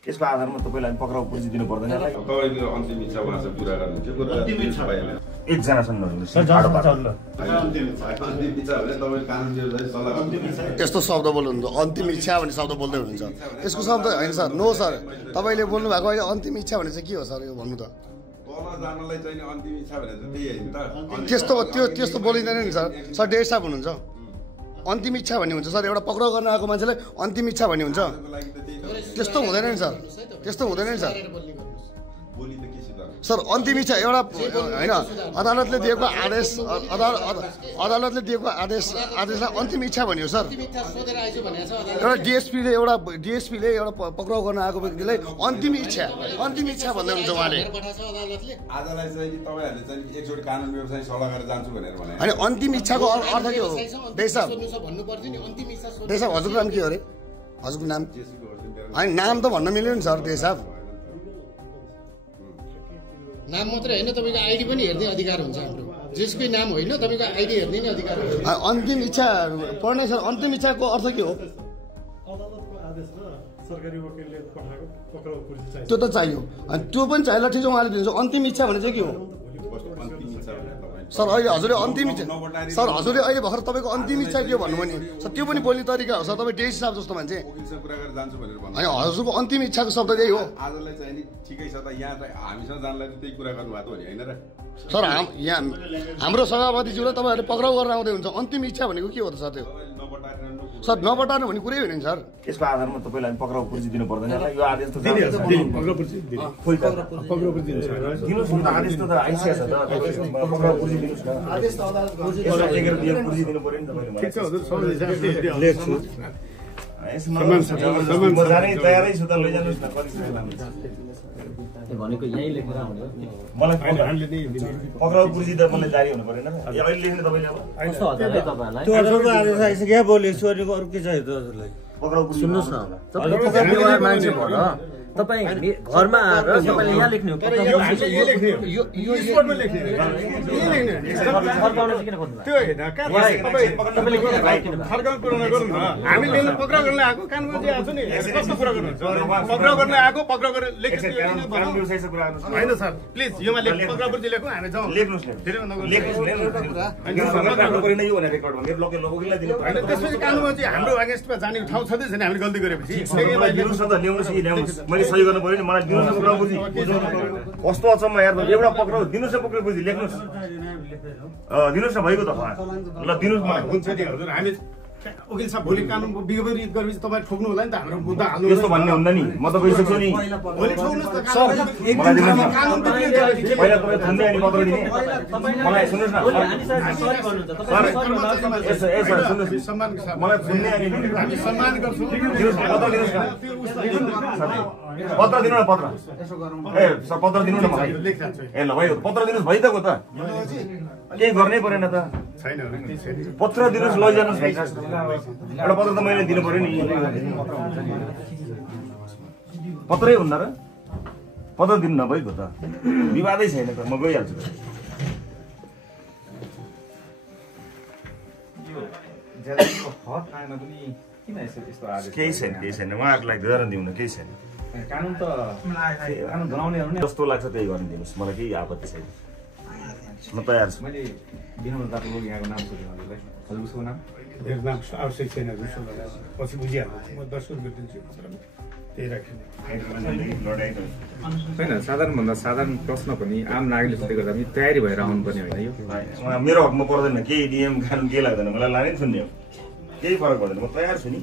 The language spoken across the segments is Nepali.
यसको आधारमा तपाईलाई पक्राउ पुर्जी दिनु पर्दैन तपाईको अन्तिम इच्छा वाचा पूरा गर्नु के कुरा अन्तिम इच्छा भएन एकजना छन् अन्तिम इच्छा भने तपाई कानुन व्यवस्था सल्लाह अन्तिम इच्छा यस्तो शब्द बोल्नुहुन्छ अन्तिम इच्छा भन्ने शब्द बोल्दै हुनुहुन्छ यसको शब्द हैन सर नो सर तपाईले बोल्नु भएको अहिले अन्तिम इच्छा भने चाहिँ के हो सर यो भन्नु त तल जानलाई चाहिँ अन्तिम इच्छा भने त त्यही हैन त त्यस्तो बोलिँदैन नि सर सर डेढ साहब हुनुहुन्छ अन्तिम इच्छा भन्ने हुन्छ सर एउटा पक्राउ गर्न आएको मान्छेलाई अन्तिम इच्छा भन्ने हुन्छ त्यस्तो हुँदैन नि सर त्यस्तो हुँदैन नि सर सर अन्तिम इच्छा एउटा हैन अदालतले दिएको आदेश अदालतले दिएको आदेशलाई अन्तिम इच्छा भन्यो सर एउटा डिएसपीले एउटा पक्राउ गर्न आएको व्यक्तिलाई अन्तिम इच्छा भन्दै हुन्छ उहाँले आजलाई चाहिँ तपाईहरुले चाहिँ एकचोटी कानुन व्यवसाय सल्लाह गरेर जान्छु भनेर भने हैन अन्तिम इच्छाको अर्थ के हो देशा हजुरको नाम के हो रे हजुरको नाम हैन नाम त भन्न मिल्यो नि सर देशा नाम मात्रै हैन तपाईको आईडी पनि हेर्ने अधिकार हुन्छ हाम्रो जसकै नाम होइन तपाईको आईडी हेर्ने नि अधिकार हुन्छ अन्तिम इच्छा पढ्ने सर अन्तिम इच्छाको अर्थ के हो अदालतको आदेश र सरकारी वकिलले पठाएको पक्राउ पुर्जी चाहियो त्यो त चाहियो अनि त्यो पनि चाहिला ठिक छ उहाँले दिन्छ अन्तिम इच्छा भने चाहिँ के हो सर अहिले हजुरले अन्तिम इच्छा सर हजुरले अहिले भर्खर तपाईको अन्तिम इच्छा के हो भन्नुभयो नि सर त्यो पनि बोल्ने तरिका हो सर तपाईँ डेस साहब जस्तो मान्छे वकिलसँग कुरा गरेर जान्छु भनेर भन्नु अनि हजुरको अन्तिम इच्छाको शब्द त्यही हो आजलाई चाहिँ नि ठिकै छ त यहाँ चाहिँ हामीसँग जानलाई त्यही कुरा गर्नु भएको हो नि हैन र सर यहाँ हाम्रो सभापतिज्यूलाई तपाईँहरूले पक्राउ गरेर आउँदै हुन्छ अन्तिम इच्छा भनेको के हो त सर त्यो सर नबटार्नु भन्ने कुरै होइन नि सर यसको आधारमा तपाईलाई पक्राउ पुर्जी दिनु पर्दैन यो आदेश त पक्राउ पुर्जी दिनुस् न आदेश त आइसकेछ त पक्राउ पुर्जी दिनुस् न आदेश त अदालतको पुर्जी दिनु पर्यो नि तपाईले मलाई ठिक छ हजुर सबैले लेख्छु जानै तयारै छु त लैजानुस् न कति भनेको यही लेखेर आउने हो मलाई पक्राउ पुर्जी त मलाई जारी हुनु पर्दैन अहिले लेख्ने तपाईले अब कस्तो हजुर है तपाईहरुलाई त्यो हजुरको आदेश आइसक्यो बोलेछु अनि अरु के चाहियो त हजुरलाई पक्राउ पुर्जी सुन्नुस् न तपाईले पक्राउ व्यवहार मान्छे भएर तपाई घरमा आएर तपाईले यहाँ लेख्ने हो यो स्पोर्टमा लेख्ने फर्काउन चाहिँ किन खोज्नु त्यो हैन तपाईले किन फर्काउन कुरा नगरौँ न हामी लिन पक्राउ गर्न आएको कानुनमा चाहिँ आउँछ नि कस्तो कुरा गर्नुहुन्छ पक्राउ गर्न आएको पक्राउ गरेर लेख्नु कानुन व्यवसायको कुरा गर्नुस् हैन सर प्लिज योमा लेख पक्राउ पुर्जी लेखौँ हामी जाउँ लेख्नुस् न धेरै भन्दा लेख्नुस् पर्दैन यो भनेर रेकर्ड मेरो लोकललाई दिनु हैन त्यसपछि कानुनमा चाहिँ हाम्रो अगेन्स्टमा जाने ठाउँ छँदै छैन हामीले गल्ती गरेपछि दिनुस् न त ल्याउनुस् कि ल्याउनुस् मैले सही गर्नु पर्यो नि मलाई दिनुस् न पक्राउ पुर्जी कस्तो अचम्म यार एउटा पक्राउ दिनुस् न पक्राउ पुर्जी लेख्नुस् दिनुस् न भइगयो त ल दिनुस् मलाई हुन्छ नि हजुर हामी वकिल साहब भोलि कानुनको विपरीत गरेपछि तपाईँ ठोक्नु होला नि त हाम्रो मुद्दा हाल्नु यस्तो भन्ने हुन्न नि म त गइसक्छु नि भोलि ठोक्नुस् त कानुन पहिला तपाईँ थन्दै अनि पत्र दिने मलाई सुन्नुहोस् न सुन्नुहोस् सम्मानको साथ मलाई सुन्ने अनि हामी सम्मान गर्छौँ पत्र दिनुहोस् न पत्र दिनु न पत्र ए सर पत्र दिनु न मलाई ए ल भयो पत्र दिनुहोस् भइदिएको त केही गर्नै परेन त छैन पत्र दिनुहोस् लैजानुहोस् एउटा पत्र त मैले दिनु पर्यो नि पत्रै हुन्न र पत्र दिनु न भइगयो त विवादै छैन त म गइहाल्छु केही छैन उहाँहरूलाई गर्न दिउन केही छैन कानुन त कानुन बनाउनेहरु नै जस्तो लाग्छ त्यही गर्न दिनुहोस् मलाई केही आपत्ति छैन म तयार छु मैले दिनुभन्दा पूर्व यहाँको नाम सोधेँ हजुरलाई हजुर उसको नाम मेरो नाम आवश्यक छैन पछि बुझिहाल्नु म 10 रुपियाँ दिन्छु त्यही राख्नु होइन साधारणभन्दा साधारण प्रश्न पनि आम नागरिकले सोधेको गर्दा पनि तयारी भएर आउनुपर्ने होइन यो मेरो हकमा पर्दैन केही नियम कानुन केही लाग्दैन मलाई लानै सुन्ने हो केही फरक पर्दैन म तयार छु नि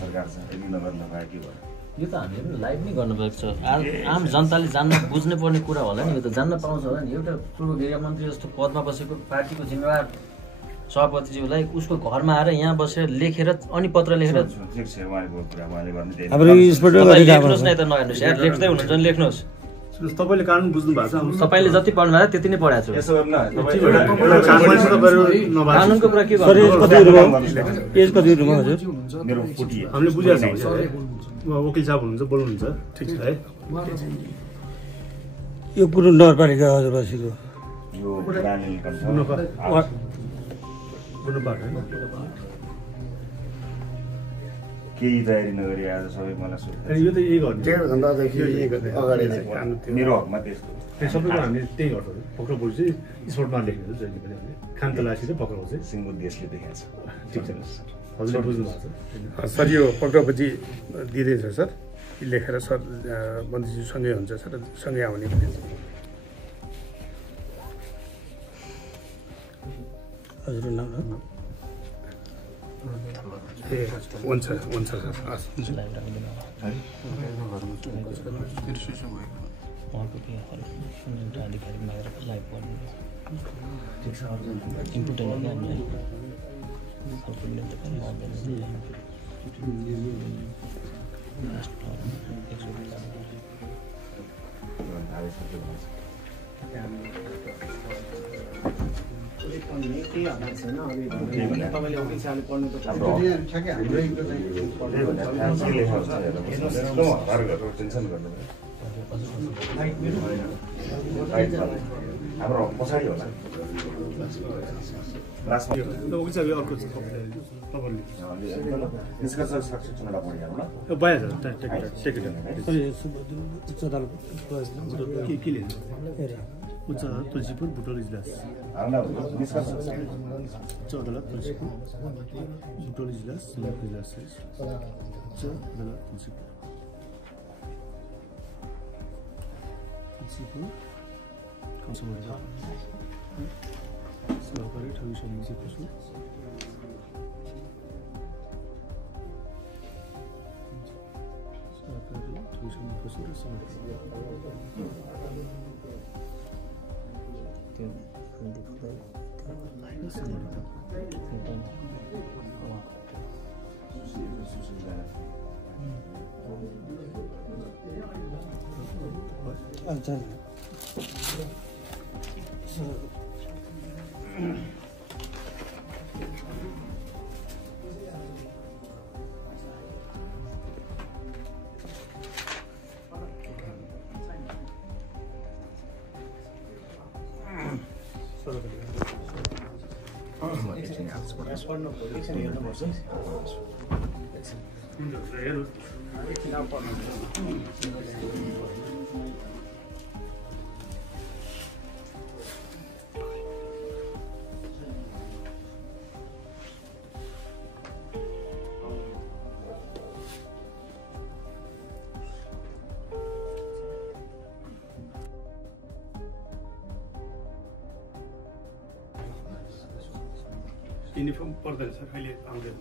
सरकार छ यदि नगर नभए के भयो यो त हामीले लाइभ नै गर्नुपर्छ आम जनताले जान्न बुझ्नै पर्ने कुरा होला नि यो त जान्न पाउँछ होला नि एउटा पूर्व गृहमन्त्री जस्तो पदमा बसेको पार्टीको जिम्मेवार सभापतिज्यूलाई उसको घरमा आएर यहाँ बसेर लेखेर अनि पत्र लेखेर लेख्नुहोस् न यता नहेर्नुहोस् यार लेख्दै हुनुहुन्छ नि लेख्नुहोस् तपाईले कानुन बुझ्नु भएको छ तपाईले जति पढ्नु भएको त्यति नै पढाएको छु कानुनको कुरा के गर्नु एज कति हुनुभयो हजुर मेरो 40 हामीले बुझिहाल्छौँ वकिल साहब हुनुहुन्छ बोल्नुहुन्छ ठिक छ है यो कुन नगरपालिका हजुर बसेको यो ग्रामीण केही तयारी नगरी आज सबै मलाई सोध्छ यो त यही गर्ने 1.5 घण्टादेखि अगाडि नै मेरो हकमा त्यस्तो सबैको हामीले त्यही गर्छौँ पक्राउ पुलिस चाहिँ स्पोर्टमा लेख्ने जहिले पनि खान तलासी चाहिँ पक्राउ चाहिँ सिङ्गो देशले देखाएको छ ठिक छ हजुरले बुझ्नु भएको छ सर यो पक्राउपछि दिँदैछ सर लेखेर सर मन्त्रीज्यू सँगै हुन्छ सर सँगै आउने हजुर नाम ए हुन्छ हुन्छ सर हस् अधिकारी मागेर लाइभ पढ्नु इम्पोर्टेन्ट हाम्रो पछाडि होला निष्कर्ष चुनाव पढिहाल्नु उच्च अदालत तुलसीपुर बुटोल इजलास उच्च अदालत तुलसीपुर बुटोल इजलास इजलास उच्च अदालत तुलसीपुर तुलसीपुर सहकारी ठगी समिति कसो सहकारी ठगी समिति कसो र युनिफर्म पर्दैन सर अहिले आउँदैन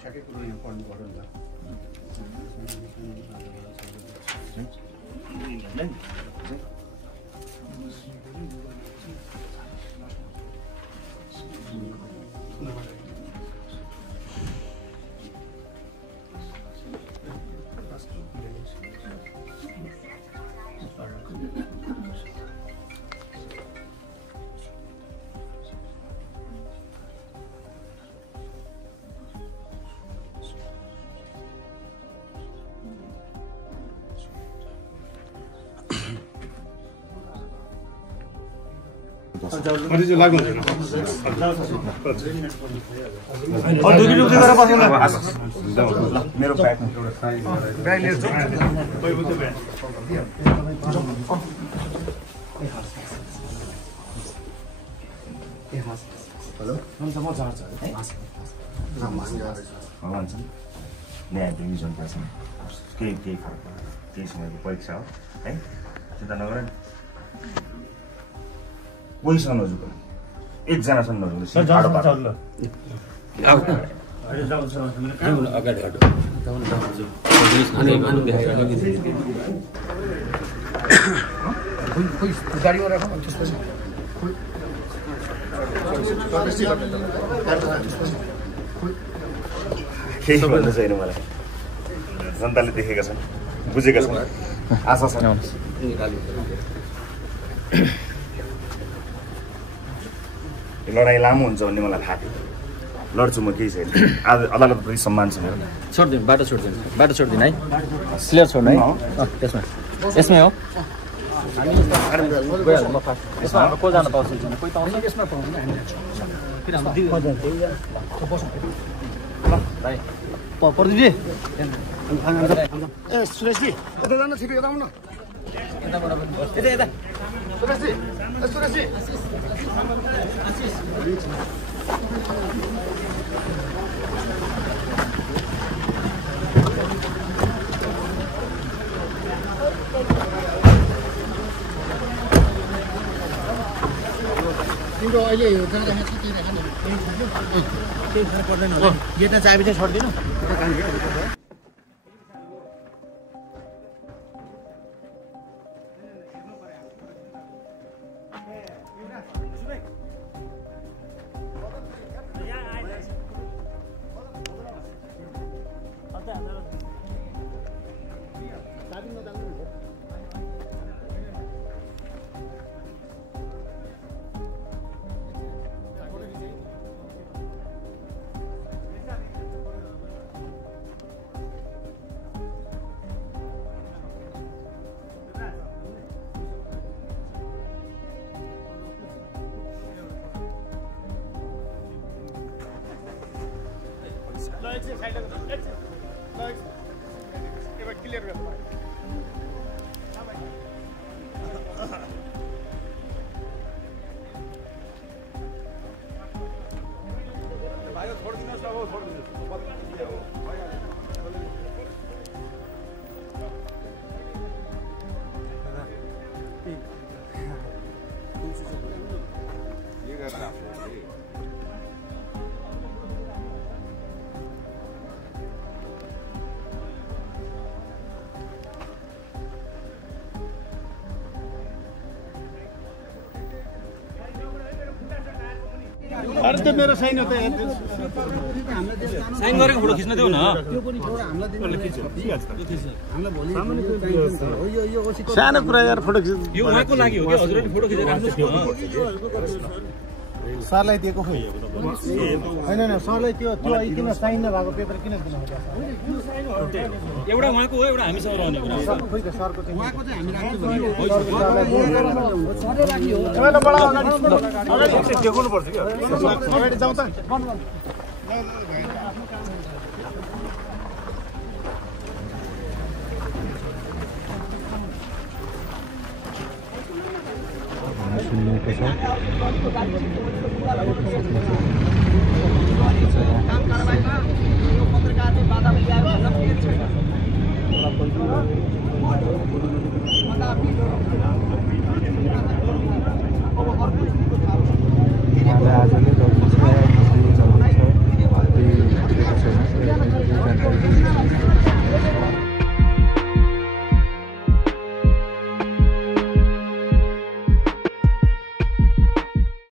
ठ्याक्कै कुरो यहाँ पढ्नु पऱ्यो नि लाग्नु मेरो ब्याग हेलो हुन्छ म चाहन्छु भगवान् छ न्याय डिभिजन पर्छ केही फरक केही समयको परीक्षा हो है चिन्ता नगर कोहीसँग नजुक एकजनासँग नजुक केही भन्नु छैन मलाई जनताले देखेका छन् बुझेका छन् आशा छ लडाइँ लामो हुन्छ भन्ने मलाई थाहा थियो लड्छु म केही छैन आज अदालतप्रति सम्मान छ मेरो छोडिदिनु बाटो छोडिदिनु है क्लियर छोड्नु है त्यसमा यसमै हो गइहाल्छ म फास्ट यसमा हाम्रो को जान पाउँछ कोही त आउँछ यसमा पाउँदैन हामी किन हाम्रो भाइ प्रदीपजी ए सुरेशजी यता जानु छिटो यता आउनु यता यता सुरेशजी ए सुरेशजी तिम्रो अहिले जहाँ राखेको छ त्यही राख्नु केही फरक पर्दैन होला गेटमा चाबी चाहिँ छोड्दिनु क्लियर गर्नु छोडिदिनुहोस् न अब अरे त्यो मेरो साइन हो त साइन गरेको फोटो खिच्न देऊ न सानो कुरा यार फोटो यो उहाँको लागि हो कि हजुरले फोटो खिचेर राख्नुहोस् सरलाई दिएको खोइ होइन सरलाई त्यो किन साइन नभएको पेपर किन दिनुहुन्छ एउटा उहाँको हो एउटा हामीसँग रहने कुरा हो खोइ त सरको चाहिँ उहाँको चाहिँ हामी राख्छु देखाउनु पर्छ क्या अगाडि जाउँ त सुनिएको छ